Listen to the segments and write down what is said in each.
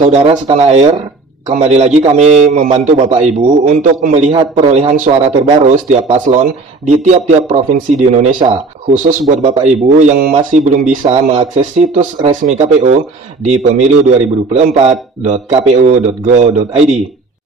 Saudara setanah air, kembali lagi kami membantu Bapak Ibu untuk melihat perolehan suara terbaru setiap paslon di tiap-tiap provinsi di Indonesia. Khusus buat Bapak Ibu yang masih belum bisa mengakses situs resmi KPU di pemilu2024.kpu.go.id.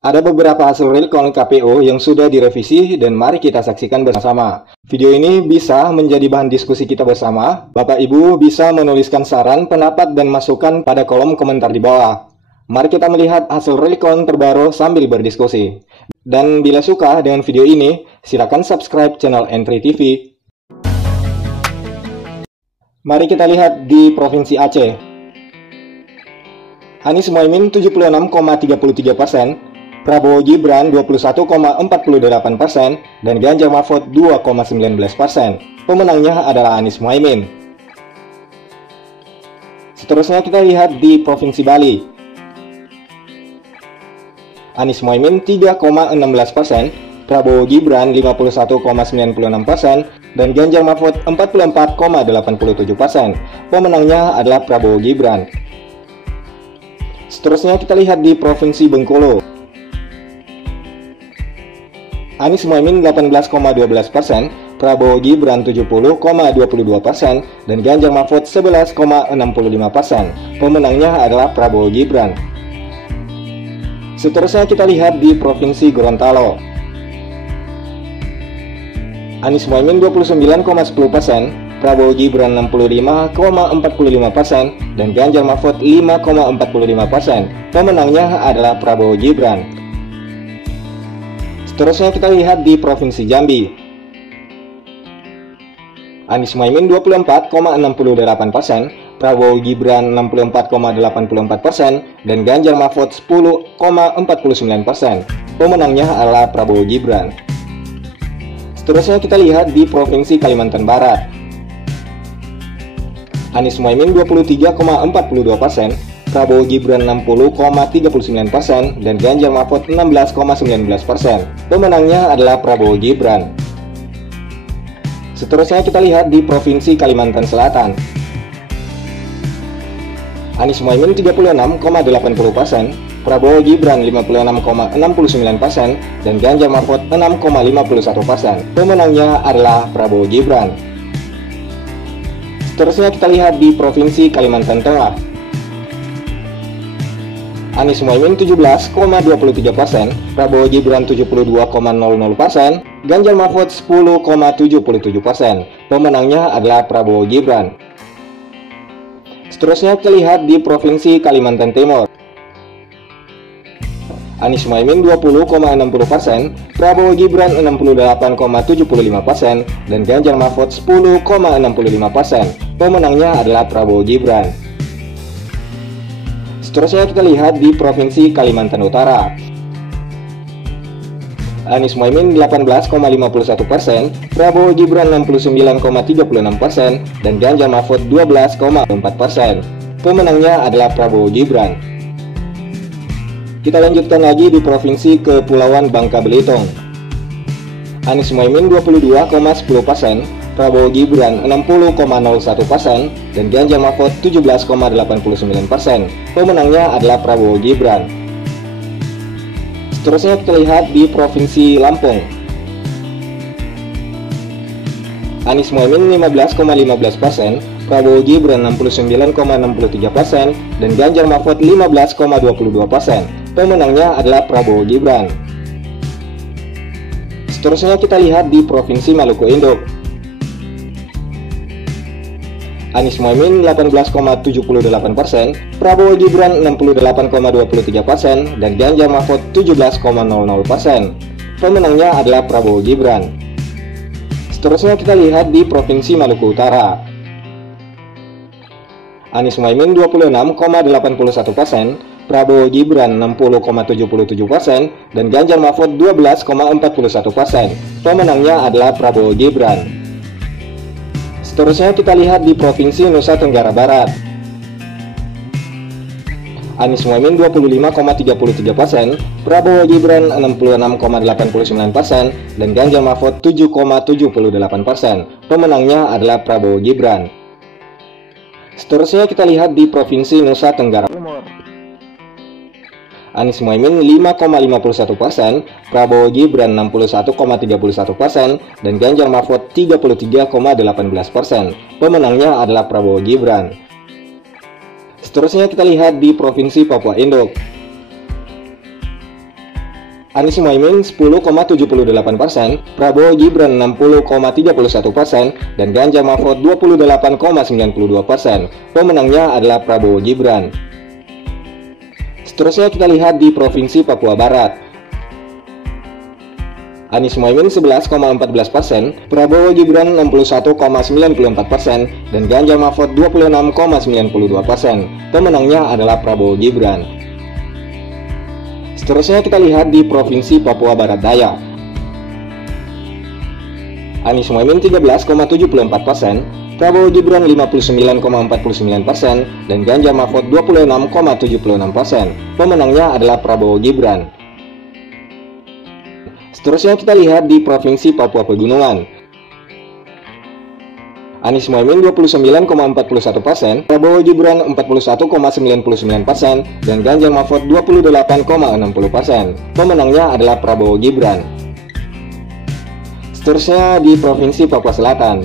Ada beberapa hasil real count KPU yang sudah direvisi dan mari kita saksikan bersama. Video ini bisa menjadi bahan diskusi kita bersama. Bapak Ibu bisa menuliskan saran, pendapat, dan masukan pada kolom komentar di bawah. Mari kita melihat hasil real count terbaru sambil berdiskusi. Dan bila suka dengan video ini, silakan subscribe channel Entry TV. Mari kita lihat di Provinsi Aceh. Anies Muhaimin 76,33%, Prabowo Gibran 21,48%, dan Ganjar Mahfud 2,19%. Pemenangnya adalah Anies Muhaimin. Seterusnya kita lihat di Provinsi Bali. Anies Muhaimin 3,16%, Prabowo Gibran 51,96%, dan Ganjar Mahfud 44,87%. Pemenangnya adalah Prabowo Gibran. Seterusnya kita lihat di Provinsi Bengkulu. Anies Muhaimin 18,12%, Prabowo Gibran 70,22%, dan Ganjar Mahfud 11,65%. Pemenangnya adalah Prabowo Gibran. Seterusnya kita lihat di Provinsi Gorontalo. Anies Muhaimin 29,10%, Prabowo Gibran 65,45%, dan Ganjar Mahfud 5,45%. Pemenangnya adalah Prabowo Gibran. Seterusnya kita lihat di Provinsi Jambi. Anies Muhaimin 24,68%, Prabowo Gibran 64,84%, dan Ganjar Mahfud 10,49%. Pemenangnya adalah Prabowo Gibran. Seterusnya kita lihat di Provinsi Kalimantan Barat. Anies Muhaimin 23,42%, Prabowo Gibran 60,39%, dan Ganjar Mahfud 16,19%. Pemenangnya adalah Prabowo Gibran. Seterusnya kita lihat di Provinsi Kalimantan Selatan. Anies Muhaimin 36,80%, Prabowo Gibran 56,69%, dan Ganjar Mahfud 6,51%. Pemenangnya adalah Prabowo Gibran. Seterusnya kita lihat di Provinsi Kalimantan Tengah. Anies Muhaimin 17,23%, Prabowo Gibran 72,00%, Ganjar Mahfud 10,77%. Pemenangnya adalah Prabowo Gibran. Seterusnya kita lihat di Provinsi Kalimantan Timur. Anies Muhaimin 20,60%, Prabowo Gibran 68,75%, dan Ganjar Mahfud 10,65%. Pemenangnya adalah Prabowo Gibran. Seterusnya kita lihat di Provinsi Kalimantan Utara. Anies Muhaimin 18,51%, Prabowo Gibran 69,36%, dan Ganjar Mahfud 12,4%. Pemenangnya adalah Prabowo Gibran. Kita lanjutkan lagi di Provinsi Kepulauan Bangka Belitung. Anies Muhaimin 22,10%, Prabowo Gibran 60,01%, dan Ganjar Mahfud 17,89%. Pemenangnya adalah Prabowo Gibran. Seterusnya kita lihat di Provinsi Lampung. Anies Muhaimin 15,15%, Prabowo Gibran 69,63%, dan Ganjar Mahfud 15,22%. Pemenangnya adalah Prabowo Gibran. Seterusnya kita lihat di Provinsi Maluku Induk. Anies Muhaimin 18,78%, Prabowo Gibran 68,23%, dan Ganjar Mahfud 17,00%. Pemenangnya adalah Prabowo Gibran. Seterusnya kita lihat di Provinsi Maluku Utara. Anies Muhaimin 26,81%, Prabowo Gibran 60,77%, dan Ganjar Mahfud 12,41%. Pemenangnya adalah Prabowo Gibran. Seterusnya kita lihat di Provinsi Nusa Tenggara Barat. Anies Muhaimin 25,33%, Prabowo Gibran 66,89%, dan Ganjar Mahfud 7,78%. Pemenangnya adalah Prabowo Gibran. Seterusnya kita lihat di Provinsi Nusa Tenggara Timur. Anies Mohaimin 5,51%, Prabowo Gibran 61,31%, dan Ganjar Mahfud 33,18%. Pemenangnya adalah Prabowo Gibran. Seterusnya kita lihat di Provinsi Papua Induk. Anies Mohaimin 10,78%, Prabowo Gibran 60,31%, dan Ganjar Mahfud 28,92%. Pemenangnya adalah Prabowo Gibran. Seterusnya kita lihat di Provinsi Papua Barat. Anies Mohaimin 11,14%, Prabowo Gibran 61,94%, dan Ganjar Mahfud 26,92%. Pemenangnya adalah Prabowo Gibran. Seterusnya kita lihat di Provinsi Papua Barat Daya. Anies Mohaimin 13,74%, Prabowo Gibran 59,49%, dan Ganjar Mahfud 26,76%. Pemenangnya adalah Prabowo Gibran. Seterusnya kita lihat di Provinsi Papua Pegunungan. Anies Mohaimin 29,41%, Prabowo Gibran 41,99%, dan Ganjar Mahfud 28,60%. Pemenangnya adalah Prabowo Gibran. Seterusnya di Provinsi Papua Selatan.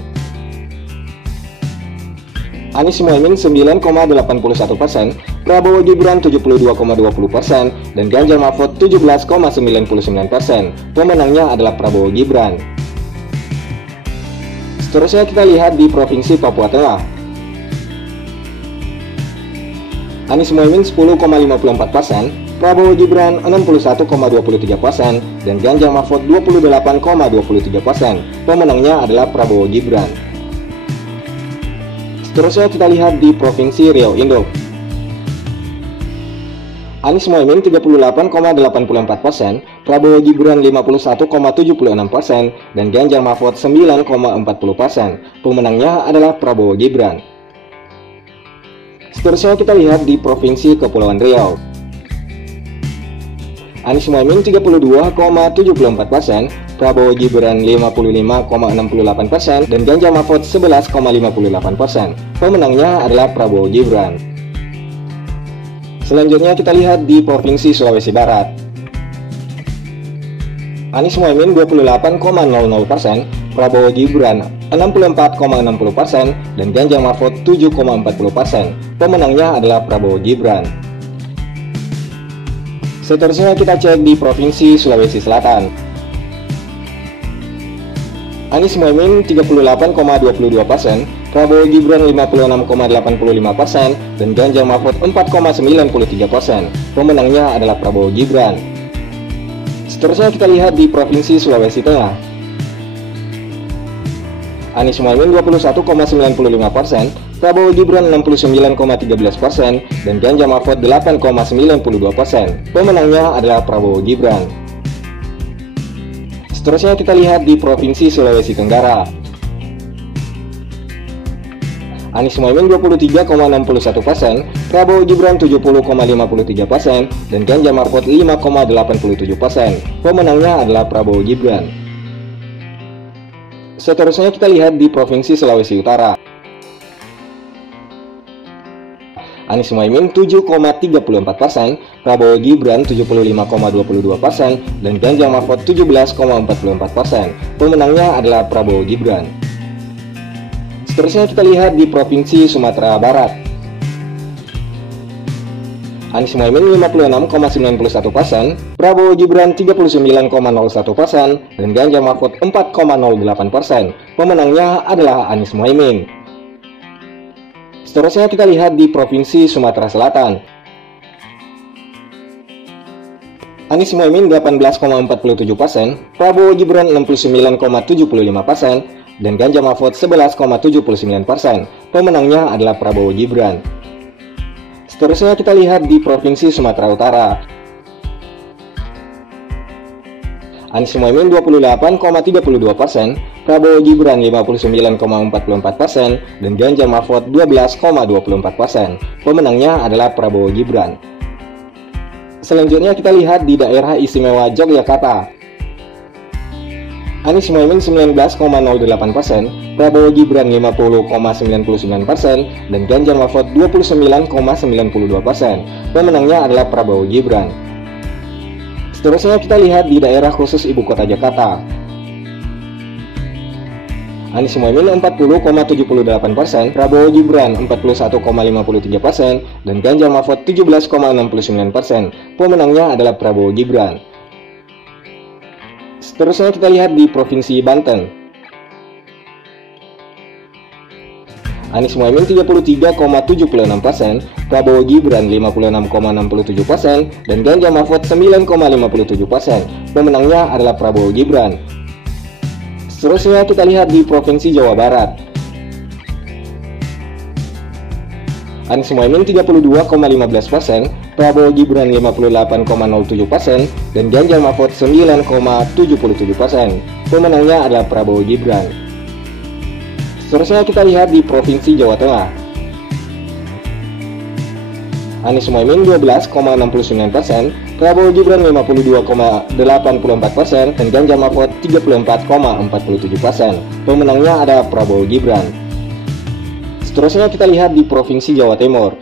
Anies Mohaimin 9,81%, Prabowo Gibran 72,20%, dan Ganjar Mahfud 17,99%. Pemenangnya adalah Prabowo Gibran. Seterusnya kita lihat di Provinsi Papua Tengah. Anies Mohaimin 10,54%, Prabowo Gibran 61,23%, dan Ganjar Mahfud 28,23%. Pemenangnya adalah Prabowo Gibran. Seterusnya kita lihat di Provinsi Riau Induk. Anies Mohaimin 38,84%, Prabowo Gibran 51,76%, dan Ganjar Mahfud 9,40%. Pemenangnya adalah Prabowo Gibran. Seterusnya kita lihat di Provinsi Kepulauan Riau. Anies Mohaimin 32,74%, Prabowo Gibran 55,68%, dan Ganjar Mahfud 11,58%. Pemenangnya adalah Prabowo Gibran. Selanjutnya kita lihat di Provinsi Sulawesi Barat. Anies Mohaimin 28,00%, Prabowo Gibran 64,60%, dan Ganjar Mahfud 7,40%. Pemenangnya adalah Prabowo Gibran. Seterusnya kita cek di Provinsi Sulawesi Selatan. Anies Mohaimin 38,22%, Prabowo Gibran 56,85%, dan Ganjar Mahfud 4,93%. Pemenangnya adalah Prabowo Gibran. Seterusnya kita lihat di Provinsi Sulawesi Tengah. Anies Mohaimin 21,95%, Prabowo Gibran 69,13%, dan Ganjar Mahfud 8,92%. Pemenangnya adalah Prabowo Gibran. Seterusnya kita lihat di Provinsi Sulawesi Tenggara. Anies Mohaimin 23,61%, Prabowo Gibran 70,53%, dan Ganjar Mahfud 5,87%. Pemenangnya adalah Prabowo Gibran. Seterusnya kita lihat di Provinsi Sulawesi Utara. Anies Mohaimin 7,34%, Prabowo Gibran 75,22%, dan Ganjar Mahfud 17,44%. Pemenangnya adalah Prabowo Gibran. Seterusnya kita lihat di Provinsi Sumatera Barat. Anies Mohaimin 56,91%, Prabowo Gibran 39,01%, dan Ganjar Mahfud 4,08%. Pemenangnya adalah Anies Mohaimin. Seterusnya kita lihat di Provinsi Sumatera Selatan. Anies Mohaimin 18,47%, Prabowo Gibran 69,75%, dan Ganjar Mahfud 11,79%. Pemenangnya adalah Prabowo Gibran. Seterusnya kita lihat di Provinsi Sumatera Utara. Anies Mohaimin 28,32%, Prabowo Gibran 59,44%, dan Ganjar Mahfud 12,24%. Pemenangnya adalah Prabowo Gibran. Selanjutnya kita lihat di Daerah Istimewa Yogyakarta. Anies Mohaimin 19,08%, Prabowo Gibran 50,99%, dan Ganjar Mahfud 29,92%. Pemenangnya adalah Prabowo Gibran. Seterusnya kita lihat di daerah khusus Ibu Kota Jakarta. Anies Mohaimin 40,78%, Prabowo Gibran 41,53%, dan Ganjar Mahfud 17,69%. Pemenangnya adalah Prabowo Gibran. Seterusnya kita lihat di Provinsi Banten. Anies Mohaimin 33,76%, Prabowo Gibran 56,67%, dan Ganjar Mahfud 9,57%. Pemenangnya adalah Prabowo Gibran. Seterusnya kita lihat di Provinsi Jawa Barat. Anies Mohaimin 32,15%, Prabowo Gibran 58,07%, dan Ganjar Mahfud 9,77%. Pemenangnya adalah Prabowo Gibran. Seterusnya kita lihat di Provinsi Jawa Tengah. Anies Mohaimin 12,69%, Prabowo Gibran 52,84%, dan Ganjar Mahfud 34,47%. Pemenangnya adalah Prabowo Gibran. Seterusnya kita lihat di Provinsi Jawa Timur.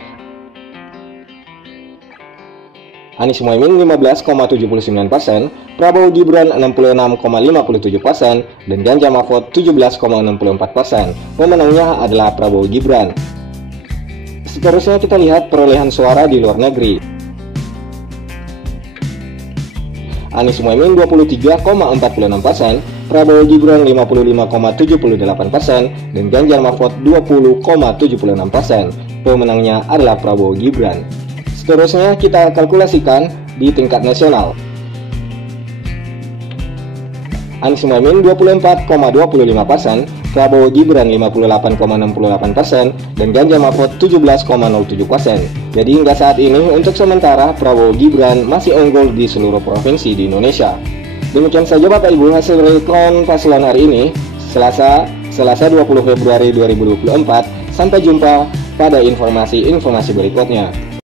Anies Mohaimin 15,79%, Prabowo Gibran 66,57%, dan Ganjar Mahfud 17,64%. Pemenangnya adalah Prabowo Gibran. Seterusnya kita lihat perolehan suara di luar negeri. Anies Mohaimin 23,46%, Prabowo Gibran 55,78%, dan Ganjar Mahfud 20,76%. Pemenangnya adalah Prabowo Gibran. Seterusnya kita kalkulasikan di tingkat nasional. Anies Mohaimin 24,25%, Prabowo Gibran 58,68%, dan Ganjar Mahfud 17,07%. Jadi hingga saat ini untuk sementara Prabowo Gibran masih unggul di seluruh provinsi di Indonesia. Demikian saja Bapak Ibu hasil real count paslon hari ini, Selasa 20 Februari 2024. Sampai jumpa pada informasi-informasi berikutnya.